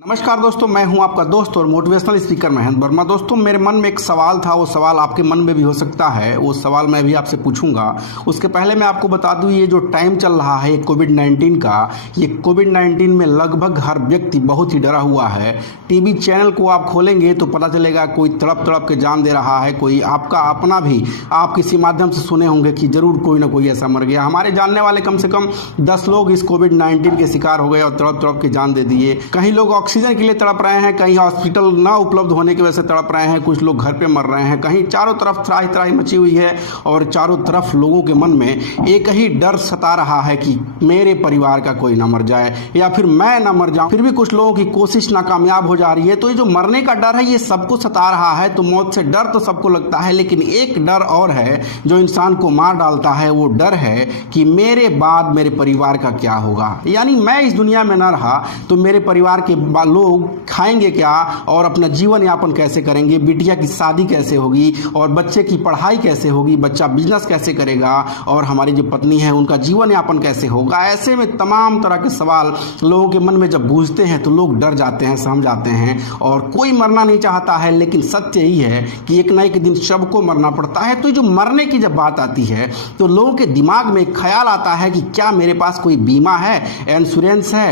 नमस्कार दोस्तों, मैं हूं आपका दोस्त और मोटिवेशनल स्पीकर महेंद्र वर्मा। दोस्तों, मेरे मन में एक सवाल था, वो सवाल आपके मन में भी हो सकता है, वो सवाल मैं भी आपसे पूछूंगा। उसके पहले मैं आपको बता दूं, ये जो टाइम चल रहा है कोविड-19 का, ये कोविड-19 में लगभग हर व्यक्ति बहुत ही डरा हुआ है। टीवी चैनल को आप खोलेंगे तो पता चलेगा कोई तड़प तड़प के जान दे रहा है, कोई आपका अपना भी आप किसी माध्यम से सुने होंगे कि जरूर कोई ना कोई ऐसा मर गया। हमारे जानने वाले कम से कम 10 लोग इस कोविड-19 के शिकार हो गए और तड़प तड़प के जान दे दिए। कहीं लोग ऑक्सीजन के लिए तड़प रहे हैं, कहीं हॉस्पिटल ना उपलब्ध होने की वजह से तड़प रहे हैं, कुछ लोग घर पे मर रहे हैं, कहीं चारों तरफ त्राही त्राही मची हुई है और चारों तरफ लोगों के मन में एक ही डर सता रहा है कि मेरे परिवार का कोई ना मर जाए या फिर मैं ना मर जाऊं। फिर भी कुछ लोगों की कोशिश नाकामयाब हो जा रही है। तो ये जो मरने का डर है, ये सबको सता रहा है। तो मौत से डर तो सबको लगता है, लेकिन एक डर और है जो इंसान को मार डालता है। वो डर है कि मेरे बाद मेरे परिवार का क्या होगा, यानी मैं इस दुनिया में ना रहा तो मेरे परिवार के लोग खाएंगे क्या और अपना जीवन यापन कैसे करेंगे, बिटिया की शादी कैसे होगी और बच्चे की पढ़ाई कैसे होगी, बच्चा बिजनेस कैसे करेगा और हमारी जो पत्नी है उनका जीवन यापन कैसे होगा। ऐसे में तमाम तरह के सवाल लोगों के मन में जब गूंजते हैं तो लोग डर जाते हैं, सहम जाते हैं। और कोई मरना नहीं चाहता है, लेकिन सत्य यही है कि एक ना एक दिन सबको मरना पड़ता है। तो जो मरने की जब बात आती है तो लोगों के दिमाग में एक ख्याल आता है कि क्या मेरे पास कोई बीमा है, इंश्योरेंस है।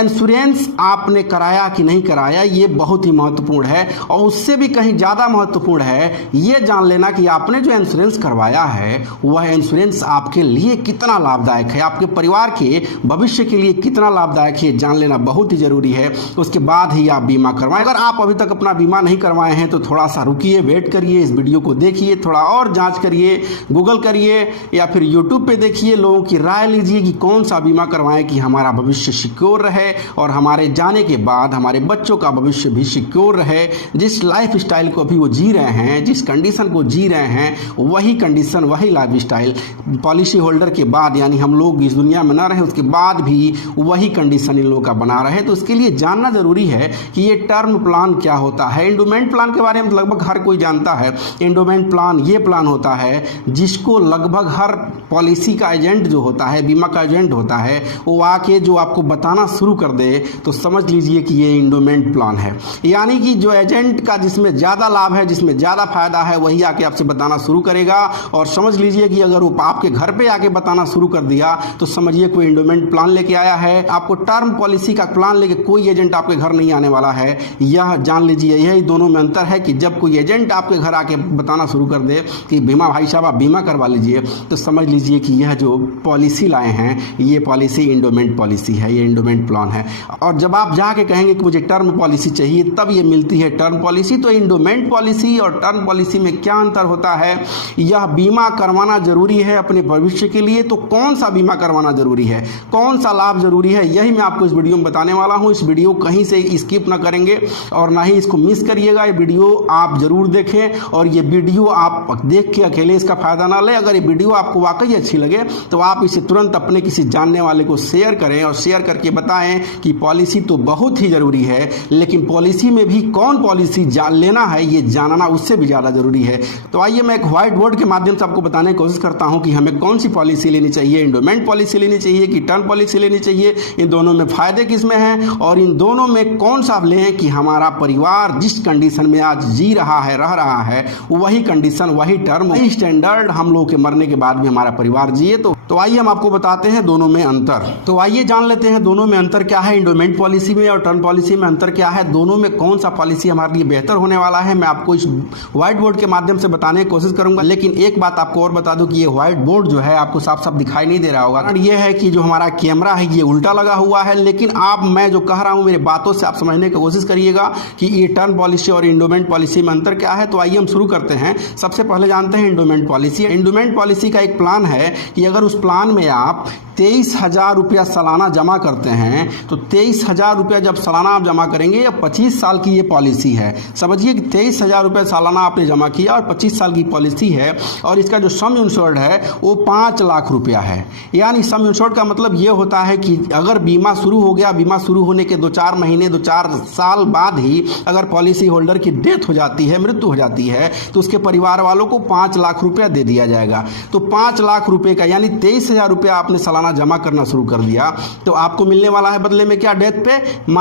इंश्योरेंस आपने कराया कि नहीं कराया, ये बहुत ही महत्वपूर्ण है। और उससे भी कहीं ज़्यादा महत्वपूर्ण है ये जान लेना कि आपने जो इंश्योरेंस करवाया है वह इंश्योरेंस आपके लिए कितना लाभदायक है, आपके परिवार के भविष्य के लिए कितना लाभदायक है, जान लेना बहुत ही ज़रूरी है। उसके बाद ही आप बीमा करवाएं। अगर आप अभी तक अपना बीमा नहीं करवाए हैं तो थोड़ा सा रुकिए, वेट करिए, इस वीडियो को देखिए, थोड़ा और जाँच करिए, गूगल करिए या फिर यूट्यूब पर देखिए, लोगों की राय लीजिए कि कौन सा बीमा करवाएं कि हमारा भविष्य सिक्योर रहे और हमारे जाने के बाद हमारे बच्चों का भविष्य भी सिक्योर रहे। जिस लाइफ स्टाइल को अभी वो जी रहे हैं, जिस कंडीशन को जी रहे हैं, वही कंडीशन वही लाइफ स्टाइल पॉलिसी होल्डर के बाद, यानी हम लोग इस दुनिया में ना रहे उसके बाद भी वही कंडीशन इन लोगों का बना रहे। तो इसके लिए जानना जरूरी है कि ये टर्म प्लान क्या होता है। एंडोमेंट प्लान के बारे में लगभग हर कोई जानता है। एंडोमेंट प्लान ये प्लान होता है जिसको लगभग हर पॉलिसी का एजेंट जो होता है, बीमा का एजेंट होता है, वो आके जो आपको बताना शुरू कर दे तो समझ लीजिए कि ये एंडोमेंट प्लान है। यानी कि जो एजेंट का जिसमें ज़्यादा लाभ है, जिसमें ज़्यादा फायदा है, वही आके आपसे बताना शुरू करेगा। और समझ लीजिए कि अगर वो आपके घर पे आके बताना शुरू कर दिया तो समझिए कोई एंडोमेंट प्लान लेके आया है। आपको टर्म पॉलिसी का प्लान लेके कोई एजेंट आपके घर नहीं आने वाला है। यह जान लीजिए, यही दोनों में अंतर है कि जब कोई एजेंट आपके घर आके बताना शुरू कर दे कि बीमा भाई साहब आप बीमा करवा लीजिए, तो समझ लीजिए कि यह जो पॉलिसी लाए हैं ये पॉलिसी एंडोमेंट पॉलिसी है, ये एंडोमेंट प्लान है। और जब आप जाके कहेंगे कि मुझे टर्म पॉलिसी चाहिए तब ये मिलती है टर्म पॉलिसी। तो एंडोमेंट पॉलिसी और टर्म पॉलिसी में क्या अंतर होता है, यह बीमा करवाना जरूरी है अपने भविष्य के लिए। तो कौन सा बीमा करवाना जरूरी है, कौन सा लाभ जरूरी है, यही मैं आपको इस वीडियो में बताने वाला हूं। इस वीडियो कहीं से स्किप ना करेंगे और ना ही इसको मिस करिएगा। ये वीडियो आप जरूर देखें और ये वीडियो आप देख के अकेले इसका फायदा ना लें। अगर ये वीडियो आपको वाकई अच्छी लगे तो आप इसे तुरंत अपने किसी जानने वाले को शेयर करें और शेयर करके बताएं कि पॉलिसी तो बहुत ही जरूरी है, लेकिन पॉलिसी में भी कौन पॉलिसी जान लेना है ये जानना उससे भी ज़्यादा ज़रूरी है। तो आइए मैं एक व्हाइट बोर्ड के माध्यम से आपको बताने की कोशिश करता हूं कि हमें कौन सी पॉलिसी लेनी चाहिए, एंडोमेंट पॉलिसी लेनी चाहिए कि टर्म पॉलिसी लेनी चाहिए, इन दोनों में फ़ायदे किसमें हैं और इन दोनों में कौन सा लें कि हमारा परिवार जिस कंडीशन में आज जी रहा है, रह रहा है, वही कंडीशन, वही टर्म, वही स्टैंडर्ड हम लोग के मरने के बाद भी हमारा परिवार जिए। तो आइए हम आपको बताते हैं दोनों में अंतर। तो आइए जान लेते हैं दोनों में अंतर क्या है, एंडोमेंट पॉलिसी में और टर्म पॉलिसी में अंतर क्या है, दोनों में कौन सा पॉलिसी हमारे लिए बेहतर होने वाला है। मैं आपको इस व्हाइट बोर्ड के माध्यम से बताने की कोशिश करूंगा। लेकिन एक बात आपको और बता दूं कि ये व्हाइट बोर्ड जो है आपको साफ साफ दिखाई नहीं दे रहा होगा। कारण ये है कि जो हमारा कैमरा है ये उल्टा लगा हुआ है। लेकिन आप, मैं जो कह रहा हूं मेरे बातों से आप समझने की कोशिश करिएगा कि ये टर्म पॉलिसी और एंडोमेंट पॉलिसी में अंतर क्या है। तो आइए हम शुरू करते हैं। सबसे पहले जानते हैं एंडोमेंट पॉलिसी। एंडोमेंट पॉलिसी का एक प्लान है कि अगर उस प्लान में आप 23,000 रुपया सालाना जमा करते हैं तो 23,000 रुपया जब सालाना आप जमा करेंगे, या 25 साल की ये पॉलिसी है, समझिए कि 23,000 रुपया सालाना आपने जमा किया और 25 साल की पॉलिसी है और इसका जो सम इंश्योर्ड है वो 5 लाख रुपया है। यानी सम इंश्योर्ड का मतलब ये होता है कि अगर बीमा शुरू हो गया, बीमा शुरू होने के 2-4 महीने 2-4 साल बाद ही अगर पॉलिसी होल्डर की डेथ हो जाती है, मृत्यु हो जाती है, तो उसके परिवार वालों को 5 लाख रुपया दे दिया जाएगा। तो 5 लाख रुपये का यानी 23,000 रुपया आपने सालाना जमा करना शुरू कर दिया तो आपको मिलने वाला है बदले में क्या, डेथ पे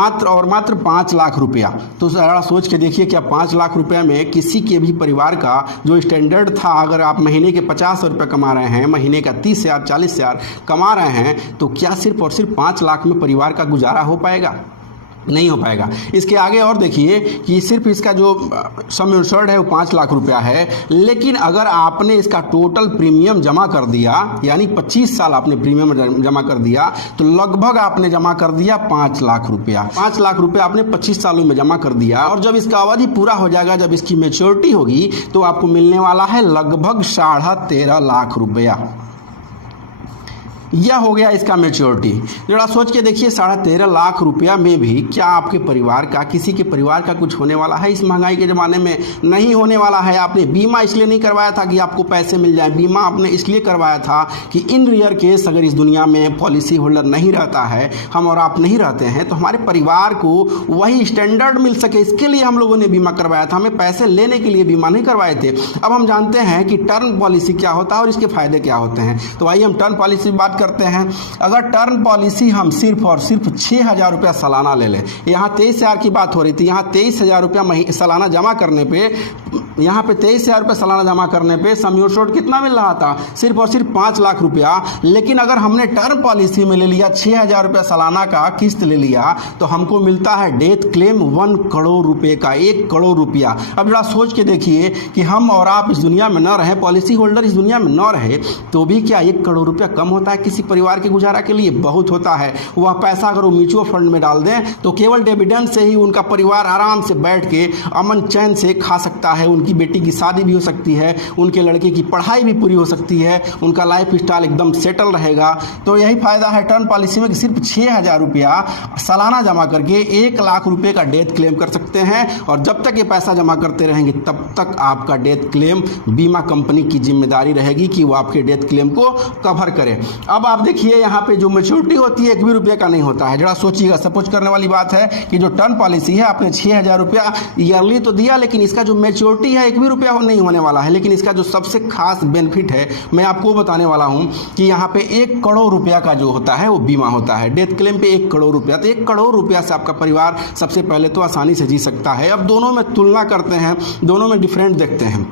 मात्र और मात्र 5 लाख रुपया। तो ज़रा सोच के देखिए क्या 5 लाख रुपये में किसी के भी परिवार का जो स्टैंडर्ड था, अगर आप महीने के 50 रुपये कमा रहे हैं, महीने का 30,000 40,000 कमा रहे हैं, तो क्या सिर्फ और सिर्फ 5 लाख में परिवार का गुजारा हो पाएगा? नहीं हो पाएगा। इसके आगे और देखिए कि सिर्फ इसका जो सम इंश्योर्ड है वो 5 लाख रुपया है, लेकिन अगर आपने इसका टोटल प्रीमियम जमा कर दिया, यानी 25 साल आपने प्रीमियम जमा कर दिया, तो लगभग आपने जमा कर दिया 5 लाख रुपया। 5 लाख रुपया आपने 25 सालों में जमा कर दिया, और जब इसका अवधि पूरा हो जाएगा, जब इसकी मैच्योरिटी होगी, तो आपको मिलने वाला है लगभग 13.5 लाख रुपया। यह हो गया इसका मैच्योरिटी। जरा सोच के देखिए 13.5 लाख रुपया में भी क्या आपके परिवार का, किसी के परिवार का कुछ होने वाला है? इस महंगाई के ज़माने में नहीं होने वाला है। आपने बीमा इसलिए नहीं करवाया था कि आपको पैसे मिल जाए, बीमा आपने इसलिए करवाया था कि इन रियर केस अगर इस दुनिया में पॉलिसी होल्डर नहीं रहता है, हम और आप नहीं रहते हैं, तो हमारे परिवार को वही स्टैंडर्ड मिल सके, इसके लिए हम लोगों ने बीमा करवाया था। हमें पैसे लेने के लिए बीमा नहीं करवाए थे। अब हम जानते हैं कि टर्म पॉलिसी क्या होता है और इसके फायदे क्या होते हैं। तो आइए हम टर्म पॉलिसी बात करते हैं। अगर टर्म पॉलिसी हम सिर्फ और सिर्फ 6,000 रुपया सालाना ले लें, यहाँ 23,000 की बात हो रही थी, यहाँ 23,000 रुपया सालाना जमा करने पे, यहाँ पे 23,000 रुपये सालाना जमा करने पे सम इंश्योर्ड कितना मिल रहा था? सिर्फ और सिर्फ 5 लाख रुपया। लेकिन अगर हमने टर्म पॉलिसी में ले लिया 6,000 रुपया सालाना का किस्त ले लिया, तो हमको मिलता है डेथ क्लेम 1 करोड़ रुपए का, 1 करोड़ रुपया। अब जरा सोच के देखिए कि हम और आप इस दुनिया में न रहे, पॉलिसी होल्डर इस दुनिया में न रहे, तो भी क्या 1 करोड़ रुपया कम होता है किसी परिवार के गुजारा के लिए? बहुत होता है। वह पैसा अगर वो म्यूचुअल फंड में डाल दें, तो केवल डिविडेंड से ही उनका परिवार आराम से बैठ के अमन चैन से खा सकता है। उनकी बेटी की शादी भी हो सकती है, उनके लड़के की पढ़ाई भी पूरी हो सकती है, उनका लाइफ स्टाइल एकदम सेटल रहेगा। तो यही फायदा है टर्म पॉलिसी में कि सिर्फ 6,000 रुपया सालाना जमा करके 1 लाख रुपए का डेथ क्लेम कर सकते हैं, और जब तक ये पैसा जमा करते रहेंगे तब तक आपका डेथ क्लेम बीमा कंपनी की जिम्मेदारी रहेगी कि वो आपके डेथ क्लेम को कवर करे। अब आप देखिए यहाँ पे जो मैच्योरिटी होती है 1 भी रुपये का नहीं होता है। जरा सोचिएगा, सपोज करने वाली बात है कि जो टर्म पॉलिसी है, आपने 6,000 रुपया ईयरली तो दिया, लेकिन इसका जो मैच्योरिटी है 1 भी रुपया नहीं होने वाला है। लेकिन इसका जो सबसे खास बेनिफिट है मैं आपको बताने वाला हूँ कि यहाँ पे 1 करोड़ रुपया का जो होता है वो बीमा होता है। डेथ क्लेम पे 1 करोड़ रुपया, तो 1 करोड़ रुपया से आपका परिवार सबसे पहले तो आसानी से जी सकता है। अब दोनों में तुलना करते हैं, दोनों में डिफरेंट देखते हैं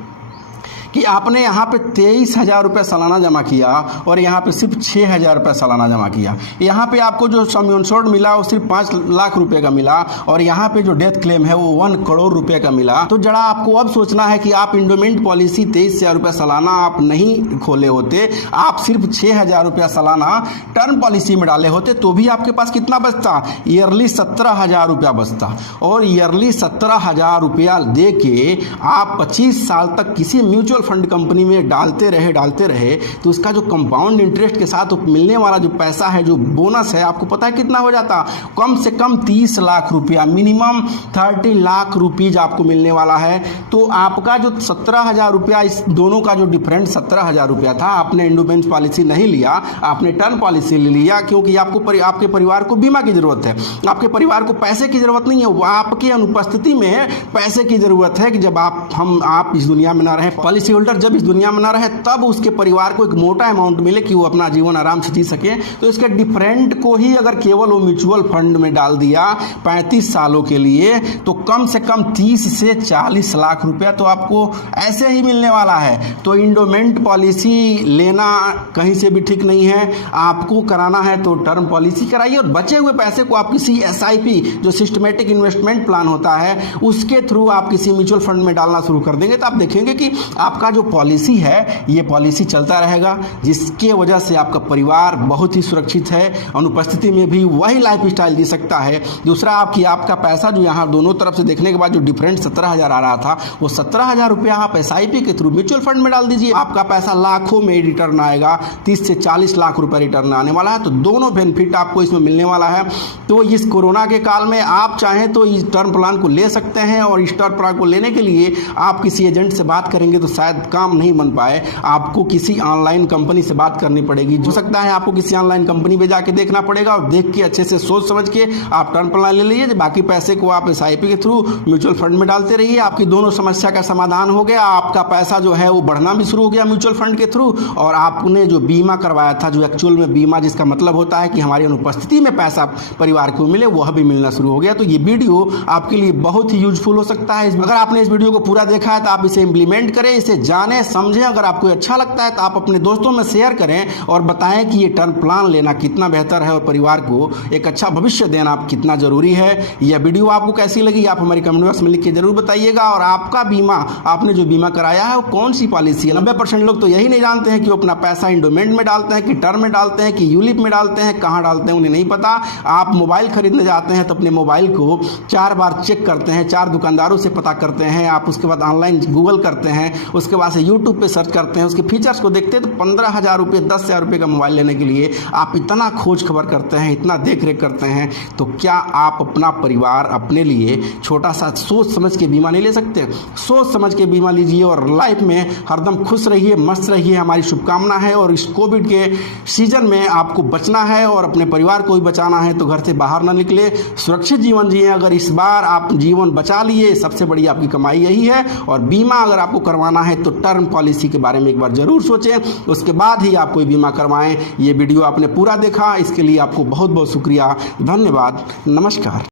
कि आपने यहाँ पे 23,000 रुपये सालाना जमा किया और यहाँ पे सिर्फ 6,000 रुपये सालाना जमा किया। यहाँ पे आपको जो सम इंश्योर्ड मिला वो सिर्फ 5 लाख रुपए का मिला, और यहाँ पे जो डेथ क्लेम है वो 1 करोड़ रुपए का मिला। तो जरा आपको अब सोचना है कि आप इंडोमेंट पॉलिसी 23,000 रुपये सालाना आप नहीं खोले होते, आप सिर्फ 6,000 रुपया सालाना टर्म पॉलिसी में डाले होते, तो भी आपके पास कितना बचता? ईयरली 17,000 रुपया बचता। और ईयरली 17,000 रुपया दे के आप 25 साल तक किसी म्यूचुअल फंड कंपनी में डालते रहे, तो उसका जो कंपाउंड इंटरेस्ट के साथ मिलने वाला जो पैसा है, जो बोनस है, आपको पता है कितना हो जाता? कम से कम 30 लाख रुपया, मिनिमम 30 लाख रुपीज आपको मिलने वाला है। तो आपका जो 17,000 रुपया, इस दोनों का जो डिफरेंट 17,000 रुपया था, आपने इंडोमेंस पॉलिसी नहीं लिया, आपने टर्म पॉलिसी ले लिया, क्योंकि आपके परिवार को बीमा की जरूरत है, आपके परिवार को पैसे की जरूरत नहीं है। वो आपकी अनुपस्थिति में पैसे की जरूरत है कि जब आप इस दुनिया में ना रहे, पॉलिसी होल्डर जब इस दुनिया में ना रहे, तब उसके परिवार को एक मोटा अमाउंट मिले कि वो अपना जीवन आराम से जी सके। तो इसके डिफरेंट को ही अगर केवल वो म्यूचुअल फंड में डाल दिया 35 सालों के लिए, तो कम से कम 30 से 40 लाख रुपया तो आपको ऐसे ही मिलने वाला है। तो इंडोमेंट पॉलिसी लेना कहीं से भी ठीक नहीं है। आपको कराना है तो टर्म पॉलिसी कराइए, और बचे हुए पैसे को आप किसी SIP जो सिस्टमेटिक इन्वेस्टमेंट प्लान होता है उसके थ्रू आप किसी म्यूचुअल फंड में डालना शुरू कर देंगे, तो आप देखेंगे कि आपका जो पॉलिसी है ये पॉलिसी चलता रहेगा, जिसके वजह से आपका परिवार बहुत ही सुरक्षित है, अनुपस्थिति में भी वही लाइफ स्टाइल जी सकता है। दूसरा, आपका पैसा जो यहाँ दोनों तरफ से देखने के बाद जो डिफरेंट 17,000 आ रहा था, वो 17,000 रुपया आप SIP के थ्रू म्यूचुअल फंड में डाल दीजिए, आपका पैसा लाखों में रिटर्न आएगा, 30 से 40 लाख रुपये रिटर्न आने वाला है। तो दोनों बेनिफिट आपको इसमें मिलने वाला है। तो इस कोरोना के काल में आप चाहें तो इस टर्म प्लान को ले सकते हैं, और इस टर्म प्लान को लेने के लिए आप किसी एजेंट से बात करेंगे तो शायद शायद काम नहीं बन पाए, आपको किसी ऑनलाइन कंपनी से बात करनी पड़ेगी। हो सकता है आपको किसी ऑनलाइन कंपनी पे जाके देखना पड़ेगा और देख के अच्छे से सोच समझ के आप टर्म प्लान ले लीजिए। बाकी पैसे को आप SIP के थ्रू म्यूचुअल फंड में डालते रहिए। आपकी दोनों समस्या का समाधान हो गया, आपका पैसा जो है वो बढ़ना भी शुरू हो गया म्यूचुअल फंड के थ्रू, और आपने जो बीमा करवाया था, जो एक्चुअल में बीमा जिसका मतलब होता है कि हमारी अनुपस्थिति में पैसा परिवार को मिले, वह भी मिलना शुरू हो गया। तो ये वीडियो आपके लिए बहुत ही यूजफुल हो सकता है। अगर आपने इस वीडियो को पूरा देखा है तो आप इसे इम्प्लीमेंट करें, इसे जानें समझें। अगर आपको अच्छा लगता है तो आप अपने दोस्तों में शेयर करें और बताएं कि ये टर्म प्लान लेना कितना बेहतर है और परिवार को एक अच्छा भविष्य देना कितना जरूरी है। यह वीडियो आपको कैसी लगी आप हमारे कमेंट बॉक्स में लिख के जरूर बताइएगा। और आपका बीमा, आपने जो बीमा कराया है वो कौन सी पॉलिसी है? 90% लोग तो यही नहीं जानते हैं कि वो अपना पैसा इंडोमेंट में डालते हैं कि टर्म में डालते हैं कि यूलिप में डालते हैं, कहाँ डालते हैं उन्हें नहीं पता। आप मोबाइल खरीदने जाते हैं तो अपने मोबाइल को 4 बार चेक करते हैं, 4 दुकानदारों से पता करते हैं, आप उसके बाद ऑनलाइन गूगल करते हैं, उसके बाद से यूट्यूब पे सर्च करते हैं, उसके फीचर्स को देखते हैं। तो 15,000 रुपये 10,000 रुपये का मोबाइल लेने के लिए आप इतना खोज खबर करते हैं, इतना देख रेख करते हैं, तो क्या आप अपना परिवार अपने लिए छोटा सा सोच समझ के बीमा नहीं ले सकते? सोच समझ के बीमा लीजिए और लाइफ में हरदम खुश रहिए, मस्त रहिए, हमारी शुभकामना है। और इस कोविड के सीजन में आपको बचना है और अपने परिवार को भी बचाना है, तो घर से बाहर ना निकले, सुरक्षित जीवन जिए। अगर इस बार आप जीवन बचा लिए, सबसे बड़ी आपकी कमाई यही है। और बीमा अगर आपको करवाना है तो टर्म पॉलिसी के बारे में एक बार जरूर सोचें, उसके बाद ही आप कोई बीमा करवाएं। ये वीडियो आपने पूरा देखा, इसके लिए आपको बहुत बहुत शुक्रिया, धन्यवाद, नमस्कार।